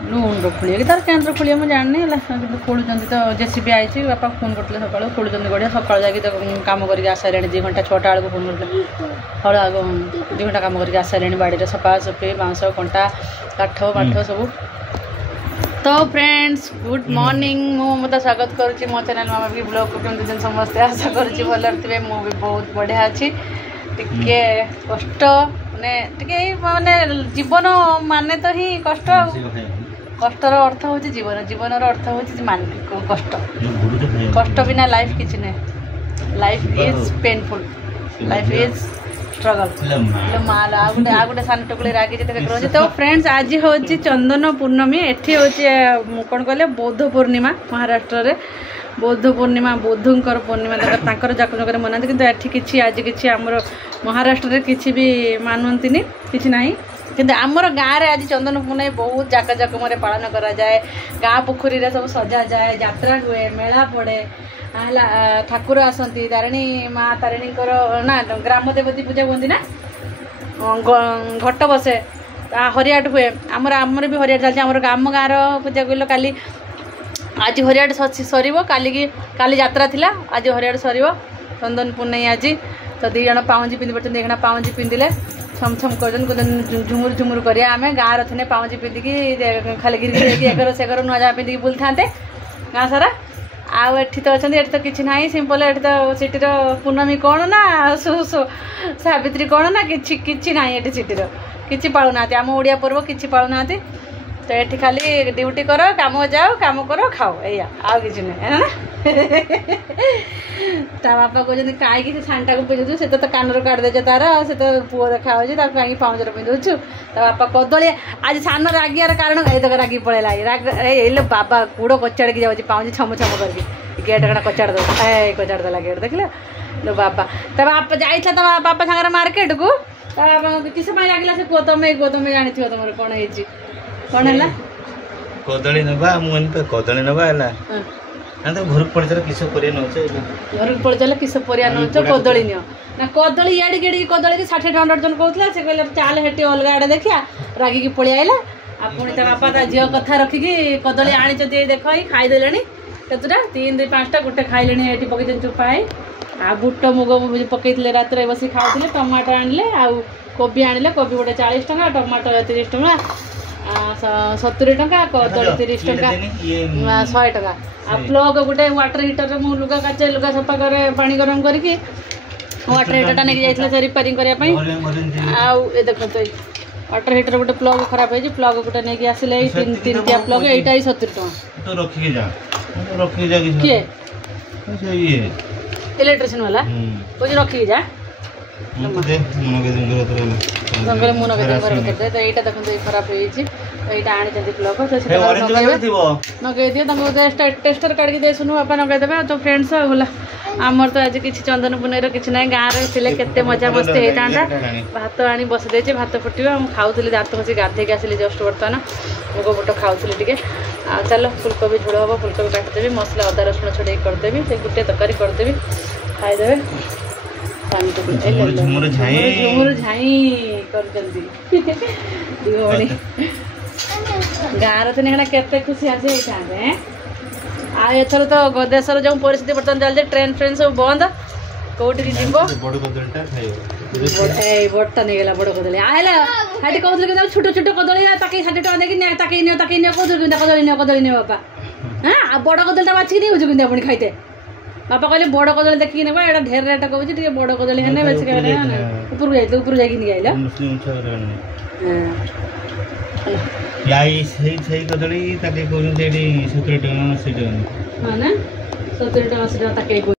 लुण खोलिए कि तार केन्द्र खोलिए मुझे जानी है खोलुंट तो जेसीबी आई बापा फोन करते सकाल खोलुंट गड़िया सकाल जाकि कम करके आसारे 2 घंटा 6टा बेलू फोन करते हल आग 2 घंटा कम करके आसारे बाड़ी सफा सफी बाँस कंटा काठ पाठ सब। तो फ्रेंड्स गुड मॉर्निंग मुझे स्वागत करुच्ची मो चैनल मामा भी ब्लॉग को केमती दिन समस्ते आशा करुच्ची भल थे मु भी बहुत बढ़िया अच्छी टिके कष्ट माने जीवन माने तो ही कष्ट कष्टर अर्थ हूँ जीवन जीवन अर्थ हूँ मानसिक कष्ट कष्ट बिना लाइफ किसी नहीं life is painful life is struggle माल आ गोटे सान टुकड़ी रागी देखिए। तो फ्रेंड्स आज हूँ चंदन पूर्णमी एठी हूँ कौन कहले बौद्ध पूर्णिमा महाराष्ट्र रे बौद्ध पूर्णिमा बौद्धंकर पूर्णिमा तांकर जाकजक मनाते किंतु एठी किछि आज किछि हमर महाराष्ट्र रे किछि भी मानंतिनी किछि नाही किंतु आमर गाँव में आज चंदन पूर्णमी बहुत जाकजकम पालन करा जाए। गाँ पोखरी रे सब सजा जाए यात्रा हुए मेला पड़े ठाकुर आसती तारिणी माँ तारिणी ना ग्राम देवती पूजा कहती ना घट बसे हरियाट हुए आमर भी हरियाट चलती आम गाँव गाँव पूजा कहल काली आज हरियाट सर काली यात्रा थिला आज हरियाट सर चंदन पूर्णमी आज तो 2 जन पाउंजी पिंधि पड़ते 2 पाउंजी पिंधिले छम छम कर झुमुर झुमुर करिया आमे गाँव रे पाउंजी पिंधिकी खाली गिरी एगर सेगर नुआ जहाँ पिंधिकी बुलते गाँ सारा आउ एठी तो अच्छा एठी तो किसी ना सिंपल एठी तो सिटीर पूर्णमी कौन ना सावित्री कौन ना कि ना ये सिटीर कि पालुना आम ओडिया पर्व कि पालुना तो ये खाली ड्यूटी कर काम जाओ काम करो खाओ या आउ कि है ना ता बापा कहते कहीं से सानटा को पिंधु से तो कान काटिदे तार से तो पुओ देखा कहीं पाउजर पिंधुचु ता बापा कदली आज सान रागियार कारण ये रागी पड़ेला ये बाबा कूड़ कचाड़ की जाऊँगी पाउजी छम छम करके गेट कड़ा कचाड़ दे कचाड़ देला गेट देख लो बापा ता बापा जाइला ता बापा सागर मार्केट को किस रागिला से कह तुम जानी तुम कौन है कौन है कदली नबा मुझे कदली नबा है तो घर पड़ चल किस परिया नौच घर पड़ चल किस परिया नौच कदली नियो ना कदली इाड़ी गेड़ी कदली 60 दर्जन कहते से कहले चाल हेटी अलग आड़े देखिया रागी की पड़ी आइला पुणी ता बापा ता झील कथा रखिकी कदली आनी देख खाईदे केतटा 3 2 5टा गोटे खाइले ये पकई चुपाई आ बुट मुग पकईले रात बस खाऊे टमाटर आनिले आउ कोबी आनिले कोबी गोटे 40 टका टमाटर 30 टका 70 टका कदली 30 टका 100 टका आ प्लग गोटे वाटर हिटर मु लुगा काचे लुगा सफा करे पानी गरम करके वाटर हिटरटा नहीं जाइए से रिपेयरिंग करने आउ ये देखते वाटर हिटर गोटे प्लग खराब है प्लग गोटे नहीं आसिले 3 प्लग यहीटा ही 70 टका इलेक्ट्रिशियन वाला कुछ रखिए जा जंगल मुन करते तो यहाँ देखते खराब होता आनी प्लग नगे दिए टेस्टर काटिक दे सुनु बापा नगेदेवे। तो फ्रेंड्स गला आमर तो आज किसी चंदन पुनर किसी ना गाँव में केते मजा मस्ती होता भात आनी बसदे भात फुटे खाऊली दात घसी गाधे आसिली जस्ट बर्तमान मुग बुट खाऊली टे आ चलो फुलकोबी झोल हम फुलकोबी काटिदेवी मसला अदा रसुण छड़े करदेवी से गोटे तरकारी करदेवी खाईदे झुमुर झाई कर गाँव थे केते खुशी आसी आथर तो गदेशर जो परिस्थिति बर्तमान चलते ट्रेन फ्रेन सब बंद कौटी जीव बड़टा नहीं गला बड़ कदली आला हाटी कहते छोट छोट कदली 60 टका देखी कौन कदली नि बापा हाँ बड़ कदलीटा बाछिक नहीं होगी पुणी खाइते बापा कहले बड़ कदली देखिए ना यहाँ ढेर रेट कहूँ बड़ कदली है ऊपर जाइए ऊपर जाइए आइल कदली 70 टका 80 टका हाँ ना 70 टका 80 टका